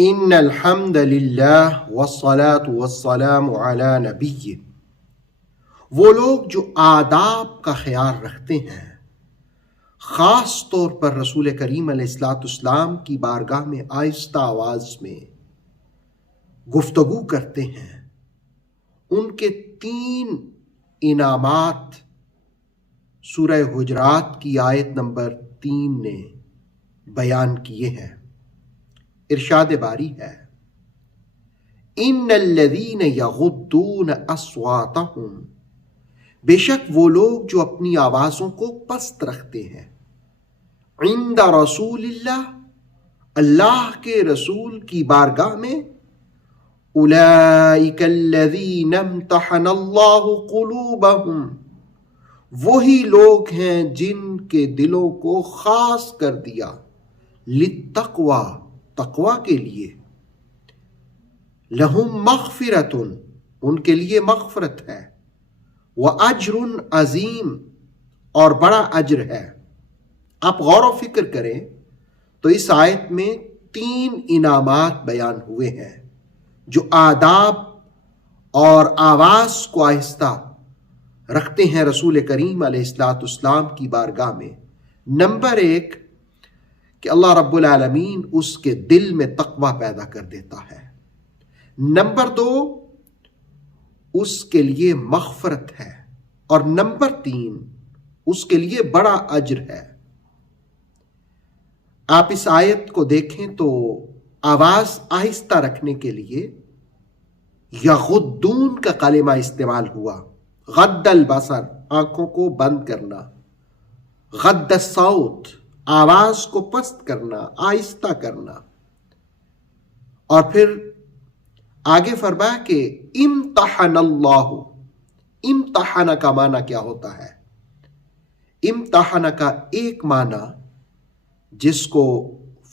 ان الحمد للہ والصلاة والسلام علی نبی، وہ لوگ جو آداب کا خیال رکھتے ہیں، خاص طور پر رسول کریم علیہ الصلاۃ والسلام کی بارگاہ میں آہستہ آواز میں گفتگو کرتے ہیں، ان کے 3 انعامات سورہ حجرات کی آیت نمبر 3 نے بیان کیے ہیں۔ ارشاد باری ہے، ان الذین یغضون اصواتہم، بے شک وہ لوگ جو اپنی آوازوں کو پست رکھتے ہیں، عند رسول اللہ، اللہ کے رسول کی بارگاہ میں، اولئک الذین امتحن اللہ قلوبہم، وہی لوگ ہیں جن کے دلوں کو خاص کر دیا للتقوی، تقوی کے لیے، لہم مغفرۃ، ان کے لیے مغفرت ہے، وَأَجْرٌ عظیم، اور بڑا اجر ہے۔ آپ غور و فکر کریں تو اس آیت میں 3 انعامات بیان ہوئے ہیں جو آداب اور آواز کو آہستہ رکھتے ہیں رسول کریم علیہ الصلاۃ والسلام کی بارگاہ میں۔ نمبر 1 کہ اللہ رب العالمین اس کے دل میں تقوی پیدا کر دیتا ہے۔ نمبر 2 اس کے لیے مغفرت ہے، اور نمبر 3 اس کے لیے بڑا اجر ہے۔ آپ اس آیت کو دیکھیں تو آواز آہستہ رکھنے کے لیے یغضون کا کلمہ استعمال ہوا، غض البصر، آنکھوں کو بند کرنا، غض الصوت، آواز کو پست کرنا، آہستہ کرنا، اور پھر آگے فرمایا کہ امتحن اللہ، امتحان کا معنی کیا ہوتا ہے؟ امتحان کا ایک معنی جس کو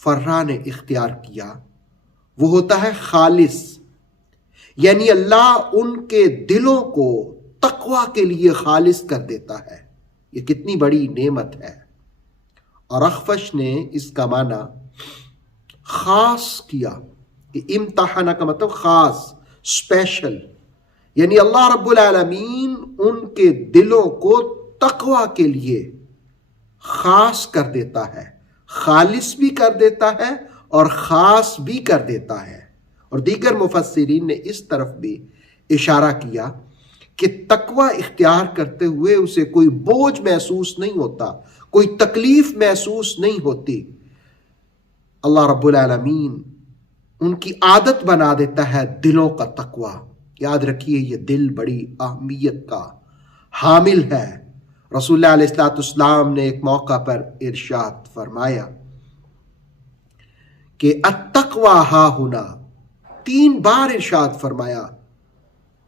فرا نے اختیار کیا وہ ہوتا ہے خالص، یعنی اللہ ان کے دلوں کو تقوی کے لیے خالص کر دیتا ہے۔ یہ کتنی بڑی نعمت ہے۔ اور اخفش نے اس کا معنی خاص کیا کہ امتحان کا مطلب خاص، اسپیشل، یعنی اللہ رب العالمین ان کے دلوں کو تقوی کے لیے خاص کر دیتا ہے، خالص بھی کر دیتا ہے اور خاص بھی کر دیتا ہے۔ اور دیگر مفسرین نے اس طرف بھی اشارہ کیا کہ تقوی اختیار کرتے ہوئے اسے کوئی بوجھ محسوس نہیں ہوتا، کوئی تکلیف محسوس نہیں ہوتی۔ اللہ رب العالمین ان کی عادت بنا دیتا ہے دلوں کا تقوی۔ یاد رکھیے یہ دل بڑی اہمیت کا حامل ہے۔ رسول اللہ علیہ الصلوۃ والسلام نے ایک موقع پر ارشاد فرمایا کہ التقوی ہا ہنا، 3 بار ارشاد فرمایا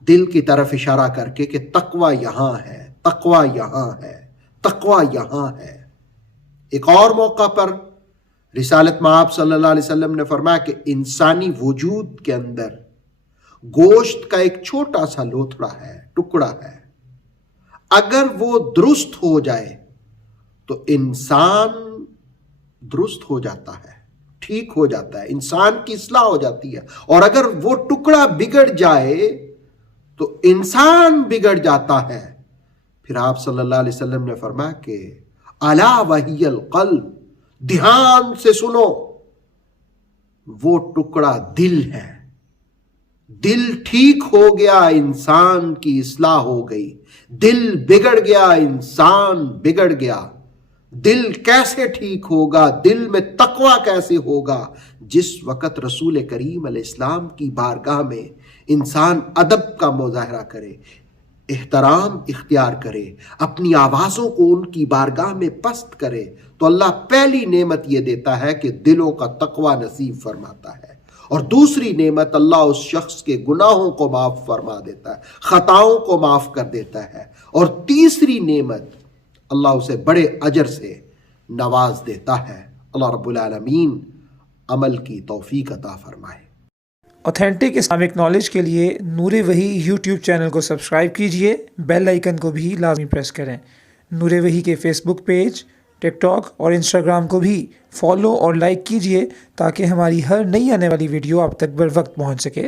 دل کی طرف اشارہ کر کے کہ تقوی یہاں ہے، تقوی یہاں ہے، تقوی یہاں ہے۔ ایک اور موقع پر رسالت مآب صلی اللہ علیہ وسلم نے فرمایا کہ انسانی وجود کے اندر گوشت کا ایک چھوٹا سا لوتھڑا ہے، ٹکڑا ہے، اگر وہ درست ہو جائے تو انسان درست ہو جاتا ہے، ٹھیک ہو جاتا ہے، انسان کی اصلاح ہو جاتی ہے، اور اگر وہ ٹکڑا بگڑ جائے تو انسان بگڑ جاتا ہے۔ پھر آپ صلی اللہ علیہ وسلم نے فرمایا کہ الا وہی القلب، دھیان سے سنو، وہ ٹکڑا دل ہے۔ دل ٹھیک ہو گیا، انسان کی اصلاح ہو گئی، دل بگڑ گیا، انسان بگڑ گیا۔ دل کیسے ٹھیک ہوگا، دل میں تقوی کیسے ہوگا؟ جس وقت رسول کریم علیہ السلام کی بارگاہ میں انسان ادب کا مظاہرہ کرے، احترام اختیار کرے، اپنی آوازوں کو ان کی بارگاہ میں پست کرے، تو اللہ پہلی نعمت یہ دیتا ہے کہ دلوں کا تقوی نصیب فرماتا ہے، اور دوسری نعمت اللہ اس شخص کے گناہوں کو معاف فرما دیتا ہے، خطاؤں کو معاف کر دیتا ہے، اور تیسری نعمت اللہ اسے بڑے اجر سے نواز دیتا ہے۔ اللہ رب العالمین عمل کی توفیق عطا فرمائے۔ اوتھینٹک اسلامک نالج کے لیے نور وحی یوٹیوب چینل کو سبسکرائب کیجئے، بیل آئیکن کو بھی لازمی پریس کریں۔ نور وحی کے فیس بک پیج ٹک ٹاک اور انسٹاگرام کو بھی فالو اور لائک کیجیے تاکہ ہماری ہر نئی آنے والی ویڈیو آپ تک بر وقت پہنچ سکے۔